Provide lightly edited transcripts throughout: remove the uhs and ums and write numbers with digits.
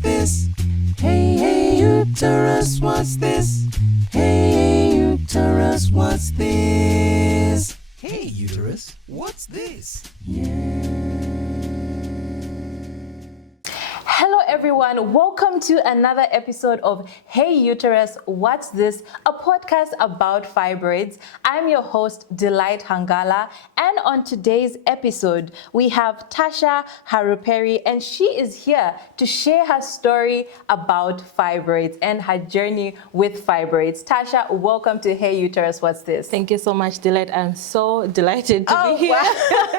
this? Hey, hey, uterus, what's this? Hey, hey, uterus, what's this? Hey, uterus, what's this? Hello everyone, welcome to another episode of Hey Uterus, What's This? A podcast about fibroids. I'm your host, Delight Hangala, and on today's episode, we have Tasha Haruperi, and she is here to share her story about fibroids and her journey with fibroids. Tasha, welcome to Hey Uterus, What's This? Thank you so much, Delight. I'm so delighted to be here. Wow.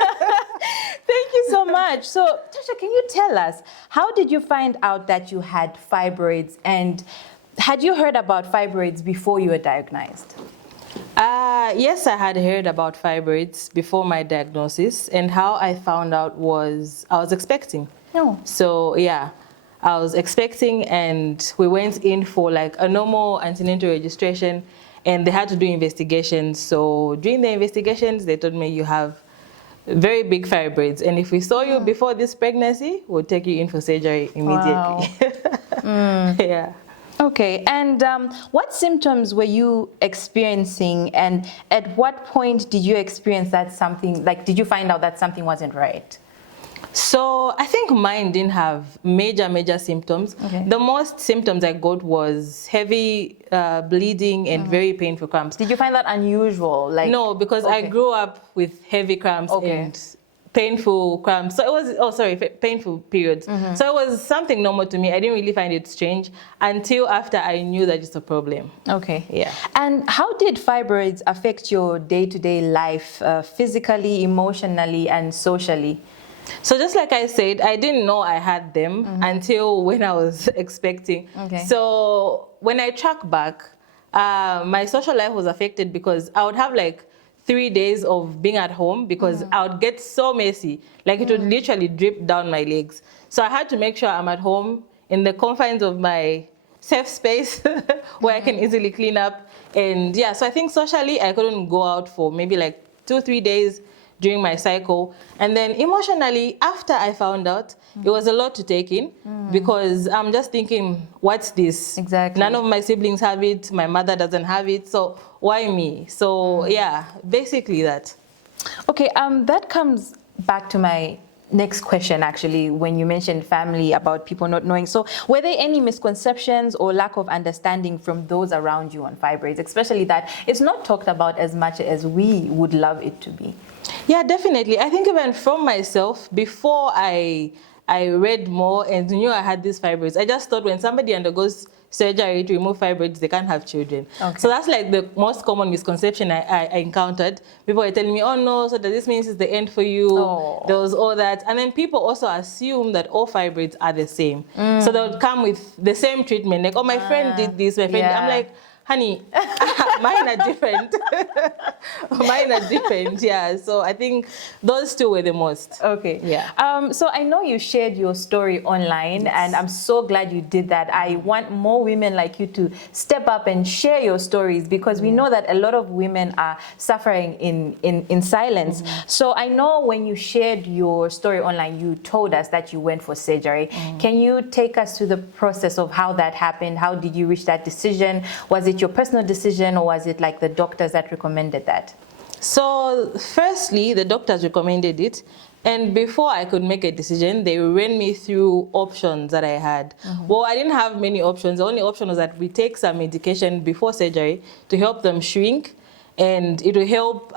Thank you so much. So, Tasha, can you tell us, how did you find out that you had fibroids, and had you heard about fibroids before you were diagnosed? Yes, I had heard about fibroids before my diagnosis, and how I found out was I was expecting. No. So, yeah, I was expecting, and we went in for like a normal antenatal registration, and they had to do investigations. So, during the investigations, they told me you have very big fibroids, and if we saw you before this pregnancy, we'll take you in for surgery immediately. Wow. Yeah. Okay, and what symptoms were you experiencing, and at what point did you experience that something, like, did you find out that something wasn't right? So I think mine didn't have major symptoms. Okay. The most symptoms I got was heavy bleeding and very painful cramps. Did you find that unusual? Like, No, because I okay. grew up with heavy cramps Okay. and painful cramps. So it was, painful periods. So it was something normal to me. I didn't really find it strange until after I knew that it's a problem. Okay. Yeah. And how did fibroids affect your day-to-day life, physically, emotionally, and socially? So just like I said, I didn't know I had them until when I was expecting. Okay. So when I track back, my social life was affected because I would have like 3 days of being at home because I would get so messy. Like it would literally drip down my legs. So I had to make sure I'm at home in the confines of my safe space where I can easily clean up. And yeah, so I think socially I couldn't go out for maybe like 2-3 days during my cycle. And then emotionally, after I found out, it was a lot to take in because I'm just thinking, what's this? Exactly. None of my siblings have it. My mother doesn't have it. So why me? So yeah, basically that. Okay, that comes back to my next question, actually, when you mentioned family, about people not knowing. So were there any misconceptions or lack of understanding from those around you on fibroids, especially that it's not talked about as much as we would love it to be? Yeah, definitely. I think even from myself, before I read more and knew I had these fibroids, I just thought when somebody undergoes surgery to remove fibroids, they can't have children. Okay. So that's like the most common misconception I encountered. People were telling me, oh no, so does this mean it's the end for you? Oh. There was all that. And then people also assume that all fibroids are the same. So they would come with the same treatment. Like, oh, my friend did this, my friend. I'm like, honey, mine are different. Mine are different, yeah. So I think those two were the most. Okay. Yeah. So I know you shared your story online, and I'm so glad you did that. I want more women like you to step up and share your stories, because we know that a lot of women are suffering in silence. So I know when you shared your story online, you told us that you went for surgery. Can you take us through the process of how that happened? How did you reach that decision? Was it your personal decision, or was it like the doctors that recommended that? So firstly, the doctors recommended it. And before I could make a decision, they ran me through options that I had. Well, I didn't have many options. The only option was that we take some medication before surgery to help them shrink, and it will help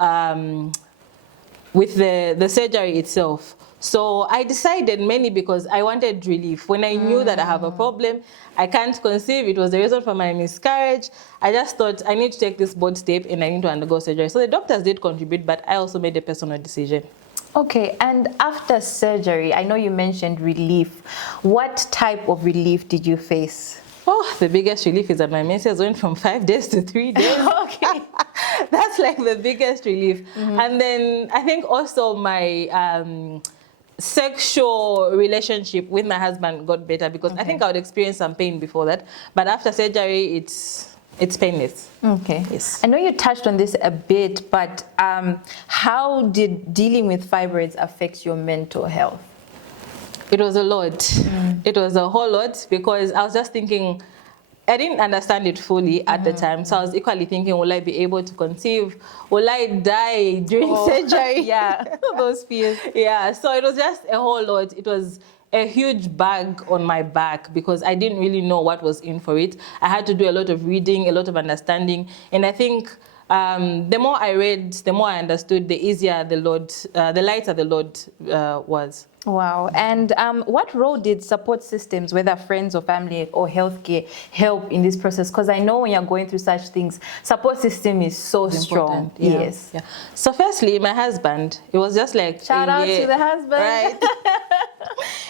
with the surgery itself. So I decided mainly because I wanted relief. When I knew that I have a problem, I can't conceive, it was the reason for my miscarriage, I just thought I need to take this bold step and I need to undergo surgery. So the doctors did contribute, but I also made a personal decision. Okay, and after surgery, I know you mentioned relief. What type of relief did you face? Oh, the biggest relief is that my menses went from 5 days to 3 days. Okay. That's like the biggest relief. And then I think also my sexual relationship with my husband got better, because I think I would experience some pain before that. But after surgery, it's painless. Okay. Yes. I know you touched on this a bit, but how did dealing with fibroids affect your mental health? It was a lot. It was a whole lot because I was just thinking, I didn't understand it fully at the time. So I was equally thinking, will I be able to conceive? Will I die during surgery? Yeah, those fears. Yeah, so it was just a whole lot. It was a huge bag on my back because I didn't really know what was in for it. I had to do a lot of reading, a lot of understanding. And I think the more I read, the more I understood, the easier the lighter the load was. Wow. And what role did support systems, whether friends or family or healthcare, help in this process? Because I know when you're going through such things, support system is so strong. Yeah. Yes. Yeah. So firstly, my husband, it was just like Shout out to the husband. Right.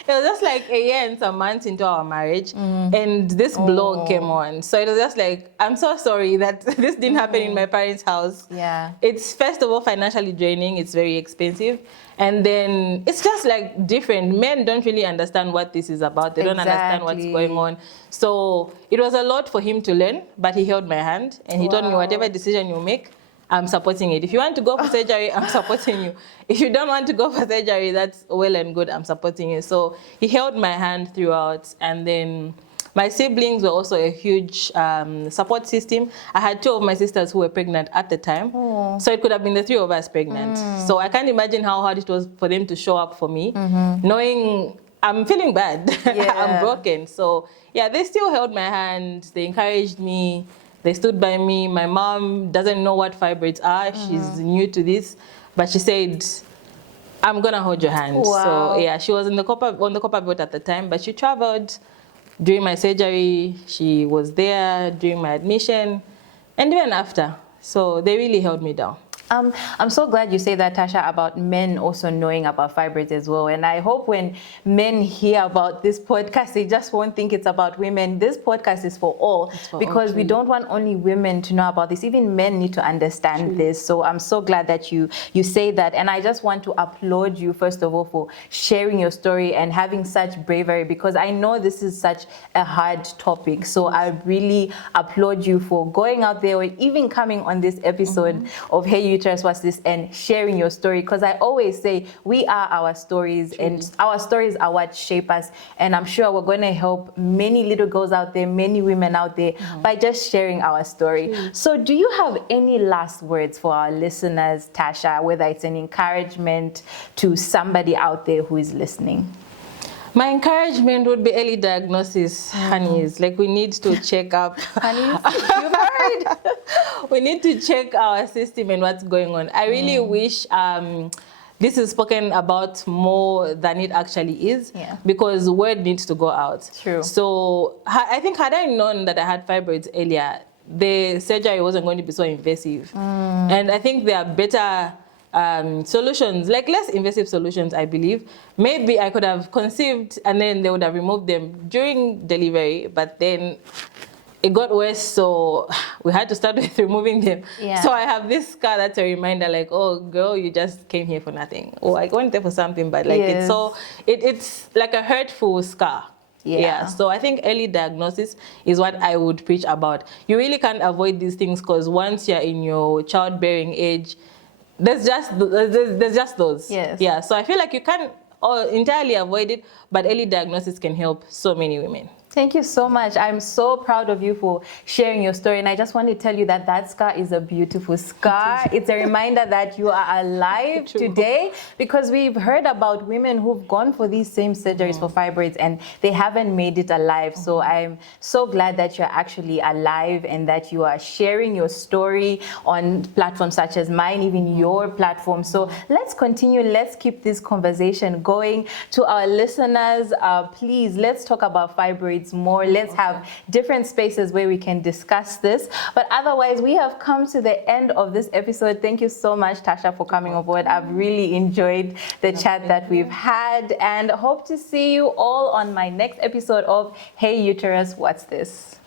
It was just like a year and some months into our marriage, and this blog came on. So it was just like, I'm so sorry that this didn't happen in my parents' house. Yeah. It's first of all financially draining. It's very expensive. And then it's just like different. Men don't really understand what this is about. They don't understand what's going on. So it was a lot for him to learn, but he held my hand and he told me, whatever decision you make, I'm supporting it. If you want to go for surgery, I'm supporting you. If you don't want to go for surgery, that's well and good. I'm supporting you. So he held my hand throughout. And then my siblings were also a huge support system. I had 2 of my sisters who were pregnant at the time. So it could have been the 3 of us pregnant. So I can't imagine how hard it was for them to show up for me, knowing I'm feeling bad. I'm broken. So yeah, they still held my hand. They encouraged me. They stood by me. My mom doesn't know what fibroids are. She's new to this. But she said, I'm going to hold your hand. Wow. So yeah, she was on the copper boat at the time, but she traveled during my surgery. She was there during my admission and even after. So they really held me down. I'm so glad you say that, Tasha, about men also knowing about fibroids as well. And I hope when men hear about this podcast, they just won't think it's about women. This podcast is for all, because we don't want only women to know about this. Even men need to understand this. So I'm so glad that you say that. And I just want to applaud you, first of all, for sharing your story and having such bravery, because I know this is such a hard topic. So I really applaud you for going out there or even coming on this episode of Hey Uterus, What's This, and sharing your story, because I always say we are our stories, and our stories are what shape us. And I'm sure we're going to help many little girls out there, many women out there, by just sharing our story. So do you have any last words for our listeners, Tasha, whether it's an encouragement to somebody out there who is listening? My encouragement would be early diagnosis, honeys. Like, we need to check up. Honeys, you've heard. We need to check our system and what's going on. I really wish this is spoken about more than it actually is, because word needs to go out. True. So I think had I known that I had fibroids earlier, the surgery wasn't going to be so invasive. And I think there are better solutions, like less invasive solutions, I believe. Maybe I could have conceived and then they would have removed them during delivery, but then it got worse, so we had to start with removing them. So I have this scar that's a reminder, like, oh girl, you just came here for nothing. Oh, I went there for something, but like it's like a hurtful scar. So I think early diagnosis is what I would preach about. You really can't avoid these things, because once you're in your childbearing age, there's just those. So I feel like you can't entirely avoid it, but early diagnosis can help so many women. Thank you so much. I'm so proud of you for sharing your story. And I just want to tell you that that scar is a beautiful scar. It's a reminder that you are alive today, because we've heard about women who've gone for these same surgeries for fibroids and they haven't made it alive. So I'm so glad that you're actually alive and that you are sharing your story on platforms such as mine, even your platform. So let's continue. Let's keep this conversation going. To our listeners, please, let's talk about fibroids more. Let's have different spaces where we can discuss this. But otherwise, we have come to the end of this episode. Thank you so much, Tasha, for coming aboard. I've really enjoyed the chat that we've had, and hope to see you all on my next episode of Hey Uterus, What's This?